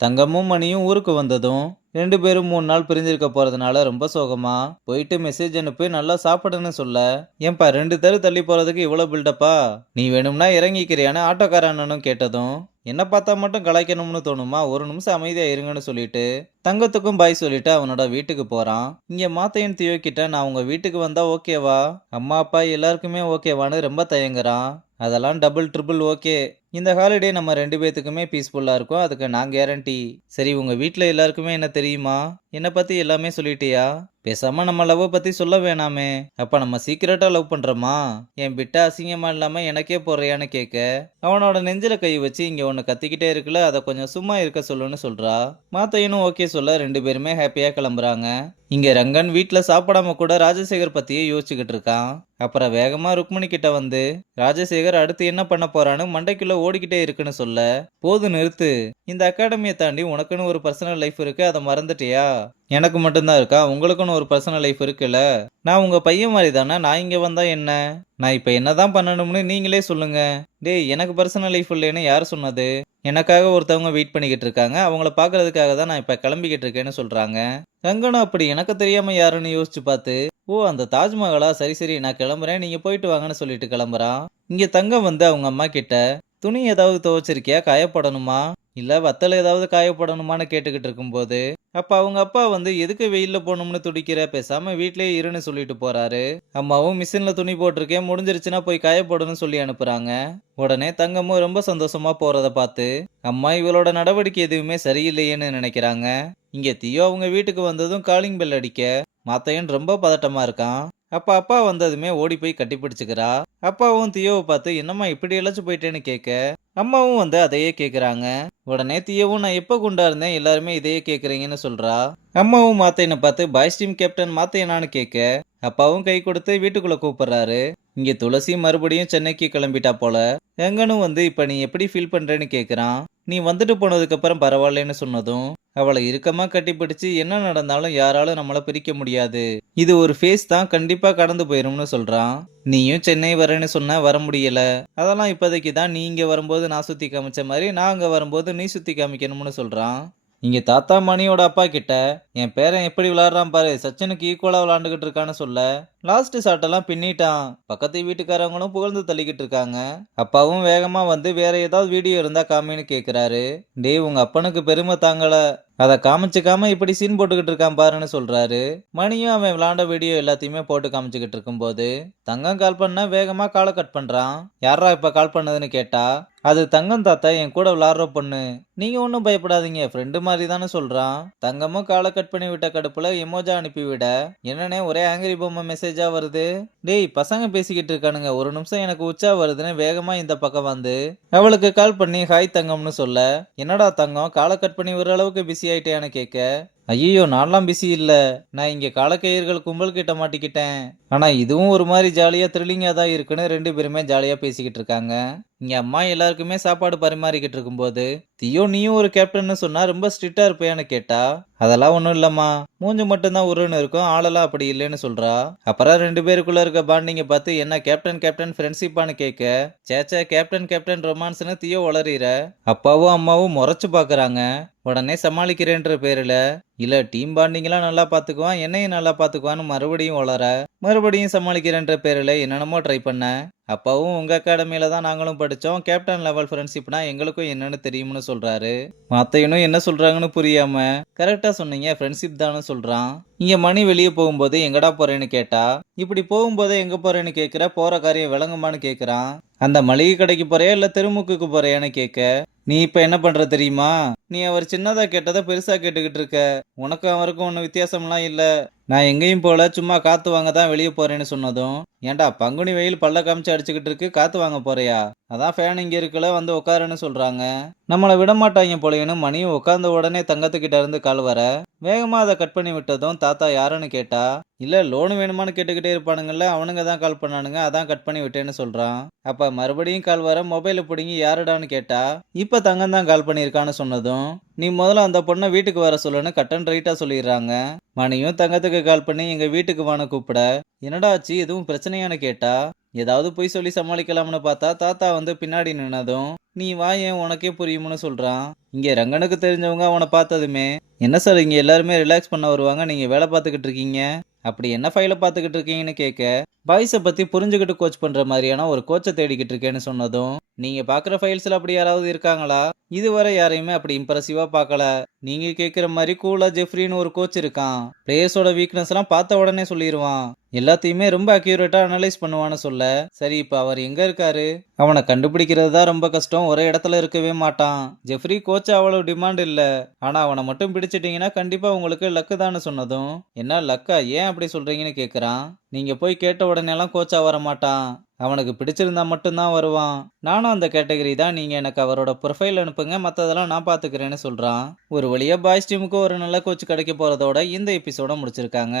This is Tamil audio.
தங்கமும் மணியும் ஊருக்கு வந்ததும் 2 பேரும் 3 நாள் பிரிஞ்சிருக்க போறதுனால ரொம்ப சோகமா போயிட்டு மெசேஜ் அனுப்பி நல்லா சாப்பிடுன்னு சொல்ல, ஏன்பா 2 தெரு தள்ளி போறதுக்கு இவ்வளோ பில்டப்பா? நீ வேணும்னா இறங்கிக்கிறியான்னு ஆட்டோக்கார அண்ணனும் கேட்டதும், என்ன பார்த்தா மட்டும் கலாய்க்கணும்னு தோணுமா? ஒரு நிமிஷம் அமைதியா இருங்கன்னு சொல்லிட்டு தங்கத்துக்கும் பாய் சொல்லிட்டு அவனோட வீட்டுக்கு போறான். இங்க மாத்தையன் தியோ கிட்ட நான் உங்க வீட்டுக்கு வந்தா ஓகேவா? அம்மா அப்பா எல்லாருக்குமே ஓகேவான்னு ரொம்ப தயங்குறான். அதெல்லாம் டபுள் ட்ரிபிள் ஓகே. இந்த ஹாலிடே நம்ம 2 பேத்துக்குமே பீஸ்ஃபுல்லா இருக்கும். அதுக்கு நான் கேரண்டி. சரி உங்க வீட்ல எல்லாருக்குமே என்ன தெரியுமா? என்ன பத்தி எல்லாமே சொல்லிட்டியா? பேசாம நம்ம லவ்வ பத்தி சொல்ல வேணாமே? அப்ப நம்ம சீக்கிரட்டா லவ் பண்றோமா? என் பிட்ட அசிங்கமா இல்லாம எனக்கே போடுறியான்னு கேட்க, அவனோட நெஞ்சில கை வச்சு இங்க ஒண்ணு கத்திக்கிட்டே இருக்குல்ல, அத கொஞ்சம் சும்மா இருக்க சொல்லுன்னு சொல்றா. மாத்தையனும் ஓகே சொல்ல 2 பேருமே ஹாப்பியா கிளம்புறாங்க. இங்க ரங்கன் வீட்ல சாப்பிடாம கூட ராஜசேகர் பத்தியே யோசிச்சுக்கிட்டு இருக்கான். அப்புறம் வேகமா ருக்மணி கிட்ட வந்து ராஜசேகர் அடுத்து என்ன பண்ண போறான்னு மண்டைக்குள்ள ஓடிக்கிட்டே இருக்குன்னு சொல்ல, போதும் நிறுத்து. இந்த அகாடமியை தாண்டி உனக்குன்னு ஒரு பர்சனல் லைஃப் இருக்கு, அதை மறந்துட்டியா? எனக்கு மட்டும்தான் இருக்கா? உங்களுக்குன்னு ஒரு பர்சனல் லைஃப் இருக்குல்ல. நான் உங்க பையன் மாதிரி தானே. நான் இங்க வந்தா என்ன? நான் இப்ப என்னதான் பண்ணணும்னு நீங்களே சொல்லுங்க. டேய், எனக்கு பர்சனல் லைஃப் இல்லைன்னு யார் சொன்னது? எனக்காக ஒருத்தவங்க வெயிட் பண்ணிக்கிட்டு இருக்காங்க. அவங்கள பாக்குறதுக்காக தான் நான் இப்ப கிளம்பிக்கிட்டு இருக்கேன்னு சொல்றாங்க. ரங்கனும் அப்படி எனக்கு தெரியாம யாருன்னு யோசிச்சு பார்த்து, ஓ அந்த தாஜ்மஹாலா, சரி சரி நான் கிளம்புறேன், நீங்க போயிட்டு வாங்கன்னு சொல்லிட்டு கிளம்புறான். இங்க தங்கம் வந்து அவங்க அம்மா கிட்ட, துணி ஏதாவது துவைச்சிருக்கியா, காயப்படணுமா, இல்ல வத்தல் ஏதாவது காயப்படணுமான்னு கேட்டுக்கிட்டு இருக்கும்போது, அப்ப அவங்க அப்பா வந்து எதுக்கு வெயில்ல போகணும்னு துடிக்கிற, பேசாம வீட்லயே இருன்னு சொல்லிட்டு போறாரு. அம்மாவும் மிஷின்ல துணி போட்டிருக்கேன், முடிஞ்சிருச்சுன்னா போய் காயப்போடுன்னு சொல்லி அனுப்புறாங்க. உடனே தங்கமும் ரொம்ப சந்தோஷமா போறத பார்த்து அம்மா இவளோட நடவடிக்கை எதுவுமே சரியில்லையேன்னு நினைக்கிறாங்க. இங்க தியோ அவங்க வீட்டுக்கு வந்ததும் காலிங் பெல் அடிக்க, மாத்தையன் ரொம்ப பதட்டமா இருக்கான். அப்ப அப்பா வந்ததுமே ஓடி போய் கட்டி பிடிச்சுக்கிறா. அப்பாவும் தியோவை பார்த்து என்னம்மா இப்படி இழைச்சு போயிட்டேன்னு கேட்க, அம்மாவும் வந்து அதையே கேக்குறாங்க. உடனே தியோவும் நான் எப்ப குண்டா இருந்தேன், எல்லாருமே இதையே கேக்குறீங்கன்னு சொல்றா. அம்மாவும் மாத்தையனை பார்த்து பாய்ஸ் டீம் கேப்டன் மாத்தையனான்னு கேட்க, அப்பாவும் கை கொடுத்து வீட்டுக்குள்ள கூப்பிடுறாரு. இங்க துளசி மறுபடியும் சென்னைக்கு கிளம்பிட்டா போல. ரங்கனும் வந்து இப்ப நீ எப்படி ஃபீல் பண்றேன்னு கேக்குறான். நீ வந்துட்டு போனதுக்கு அப்புறம் பரவாயில்லைன்னு சொன்னதும் அவளை இறுக்கமா கட்டிப்பிடிச்சு என்ன நடந்தாலும் யாராலும் நம்மள பிரிக்க முடியாது, இது ஒரு ஃபேஸ் தான், கண்டிப்பா கடந்து போயிரும்னு சொல்றான். நீயும் சென்னை வரேன்னு சொன்ன, வர முடியல. அதெல்லாம் இப்போதைக்கு தான். நீ இங்க வரும்போது நான் சுத்தி காமிச்ச மாதிரி நான் அங்க வரும்போது நீ சுத்தி காமிக்கணும்னு சொல்றான். இங்க தாத்தா மணியோட அப்பா கிட்ட, என் பேரன் எப்படி விளையாடுறான் பாரு, சச்சினுக்கு ஈக்குவலா விளையாண்டுகிட்டு இருக்கான்னு சொல்ல, லாஸ்ட் ஷாட் எல்லாம் பின்னிட்டான். பக்கத்து வீட்டுக்காரங்களும் புகழ்ந்து தள்ளிக்கிட்டு இருக்காங்க. அப்பாவும் வேகமா வந்து வேற ஏதாவது வீடியோ இருந்தா காமின்னு கேக்குறாரு. டேய் உங்க அப்பனுக்கு பெருமை தாங்கல, அதை காமிச்சுக்காம இப்படி சீன் போட்டுக்கிட்டு இருக்கான் பாருன்னு சொல்றாரு. மணியும் அவன் விளையாண்ட வீடியோ எல்லாத்தையுமே போட்டு காமிச்சுக்கிட்டு இருக்கும்போது தங்கம் கால் பண்ண வேகமா காலை கட் பண்றான். யாரா இப்ப கால் பண்ணதுன்னு கேட்டா, அது தங்கம் தாத்தா, என் கூட விளையாடுற பொண்ணு. நீங்க ஒன்றும் பயப்படாதீங்க, ஃப்ரெண்டு மாதிரி தானே சொல்றான். தங்கமும் காலை கட் பண்ணி விட்ட கடுப்புல எமோஜா அனுப்பிவிட, என்னன்னே ஒரே ஆங்கிரி பொம்மை மெசேஜா வருது. டேய் பசங்க பேசிக்கிட்டு இருக்கானுங்க, ஒரு நிமிஷம் எனக்கு உச்சா வருதுன்னு வேகமா இந்த பக்கம் வந்து அவளுக்கு கால் பண்ணி ஹாய் தங்கம்னு சொல்ல, என்னடா தங்கம் காலை கட் பண்ணி விடுற அளவுக்கு பிஸி ஆயிட்டேன்னு கேட்க, ஐயோ நான்லாம் பிஸி இல்ல, நான் இங்க காலக்கையர்கள் கும்பல் கிட்ட மாட்டிக்கிட்டேன். ஆனா இதுவும் ஒரு மாதிரி ஜாலியா த்ரில்லிங்கா தான் இருக்குன்னு 2 பேருமே ஜாலியா பேசிக்கிட்டு இருக்காங்க. இங்க அம்மா எல்லாருக்குமே சாப்பாடு பரிமாறிக்கிட்டு இருக்கும்போது, தியோ நீயும் ஒரு கேப்டன்னு சொன்னா ரொம்ப ஸ்ட்ரிக்டா இருப்பியான்னு கேட்டா, அதெல்லாம் ஒண்ணும் இல்லம்மா, மூஞ்சு மட்டும்தான் உருன்னு இருக்கும், ஆளெல்லாம் அப்படி இல்லைன்னு சொல்றா. அப்புறம் 2 பேருக்குள்ள இருக்க பாண்டிங்க பார்த்து என்ன கேப்டன் கேப்டன் ஃப்ரெண்ட்ஷிப்பான்னு கேட்க, சேச்சா கேப்டன் கேப்டன் ரொமான்ஸ்னு தியோ வளரிற. அப்பாவும் அம்மாவும் முறைச்சு பாக்குறாங்க. உடனே சமாளிக்கிறேன்ற பேருல, இல்ல டீம் பாண்டிங்லாம் நல்லா பாத்துக்குவான், என்னையும் நல்லா பாத்துக்குவான்னு மறுபடியும் வளர, மறுபடியும் சமாளிக்கிறேன்ற பேருல என்னென்னமோ ட்ரை பண்ண. அப்பாவும் உங்க அகாடமியில தான் நாங்களும் படிச்சோம், கேப்டன் லெவல் ஃப்ரெண்ட்ஷிப்னா எங்களுக்கும் என்னன்னு தெரியும்னு சொல்றாரு. மத்தையனும் என்ன சொல்றாங்கன்னு புரியாம, கரெக்டா சொன்னீங்க ஃப்ரெண்ட்ஷிப் தான்னு சொல்றான். இங்க மணி வெளியே போகும்போது எங்கடா போறேன்னு கேட்டா, இப்படி போகும்போதே எங்க போறேன்னு கேக்குற, போற காரியம் விளங்குமான்னு கேக்குறான். அந்த மளிகை கடைக்கு போறியா இல்ல தெருமுக்குக்கு போறியான்னு கேட்க, நீ இப்ப என்ன பண்ற தெரியுமா, நீ அவர் சின்னதா கேட்டதை பெருசா கேட்டுக்கிட்டு இருக்க, உனக்கும் அவருக்கும் ஒன்னும் வித்தியாசம்லாம் இல்ல. நான் எங்கேயும் போல, சும்மா காத்து வாங்க தான் வெளியே போறேன்னு சொன்னதும், ஏன்டா பங்குனி வெயில் பல்ல காமிச்சு அடிச்சுக்கிட்டு இருக்கு, காத்து வாங்க போறியா? அதான் ஃபேன் இங்க இருக்குல்ல, வந்து உட்காருன்னு சொல்றாங்க. நம்மள விட மாட்டாங்க போலேன்னு மணியும் உட்கார்ந்த உடனே தங்கத்துக்கிட்ட இருந்து கால் வர, வேகமா அதை கட் பண்ணி விட்டதும் தாத்தா யாருன்னு கேட்டா, இல்ல லோன் வேணுமான்னு கேட்டுக்கிட்டே இருப்பானுங்கல்ல, அவனுங்க தான் கால் பண்ணானுங்க, அதான் கட் பண்ணி விட்டேன்னு சொல்றான். அப்ப மறுபடியும் கால் வர, மொபைல பிடிங்கி யாருடான்னு கேட்டா, இப்ப தங்கம் தான் கால் பண்ணியிருக்கான்னு சொன்னதும், நீ முதல்ல அந்த பொண்ணை வீட்டுக்கு வர சொல்லுன்னு கட் அண்ட் ரைட்டா சொல்லிடுறாங்க. மணியும் தங்கத்துக்கு கால் பண்ணி எங்க வீட்டுக்கு வான்னு கூப்பிட, என்னடா ஆச்சு எதுவும் பிரச்சனையான்னு கேட்டா, ஏதாவது பொய் சொல்லி சமாளிக்கலாம்னு பார்த்தா தாத்தா வந்து பின்னாடி நின்னதும் நீ வாயேன் உனக்கே புரியும்னு சொல்றான். இங்க ரங்கனுக்கு தெரிஞ்சவங்க அவனை பார்த்ததுமே, என்ன சார் இங்க எல்லாருமே ரிலாக்ஸ் பண்ண வருவாங்க, நீங்க வேலை பார்த்துக்கிட்டு இருக்கீங்க, அப்படி என்ன ஃபைலை பார்த்துக்கிட்டு இருக்கீங்கன்னு கேட்க, பாய்ஸை பத்தி புரிஞ்சுக்கிட்டு கோச் பண்ற மாதிரியான ஒரு கோச்சை தேடிக்கிட்டு இருக்கேன்னு சொன்னதும், நீங்க பார்க்குற ஃபைல்ஸ்ல அப்படி யாராவது இருக்காங்களா? இதுவரை யாரையுமே அப்படி இம்ப்ரெசிவா பார்க்கல. நீங்க கேட்குற மாதிரி கூலா ஜெஃப்ரின்னு ஒரு கோச் இருக்கான். பிளேயர்ஸோட வீக்னஸ் எல்லாம் பார்த்த உடனே சொல்லிடுவான். எல்லாத்தையுமே ரொம்ப அக்யூரேட்டா அனலைஸ் பண்ணுவான்னு சொல்ல, சரி இப்ப அவர் எங்க இருக்காரு? அவனை கண்டுபிடிக்கிறது தான் ரொம்ப கஷ்டம். ஒரே இடத்துல இருக்கவே மாட்டான். ஜெஃப்ரி கோச் அவ்வளவு டிமாண்ட் இல்ல. ஆனா அவனை மட்டும் பிடிச்சிட்டீங்கன்னா கண்டிப்பா உங்களுக்கு லக்கு தான்னு சொன்னதும், என்ன லக்கா? ஏன் அப்படி சொல்றீங்கன்னு கேக்குறான். நீங்க போய் கேட்ட உடனே எல்லாம் கோச்சா வர மாட்டான். அவனுக்கு பிடிச்சிருந்தா மட்டும்தான் வருவான். நானும் அந்த கேட்டகரி தான். நீங்க எனக்கு அவரோட ப்ரொஃபைல் அனுப்புங்க, மத்ததெல்லாம் நான் பாத்துக்கிறேன்னு சொல்றான். ஒரு வழியா பாய்ஸ் டீமுக்கு ஒரு நல்ல கோச் கிடைக்க போறதோட இந்த எபிசோட முடிச்சிருக்காங்க.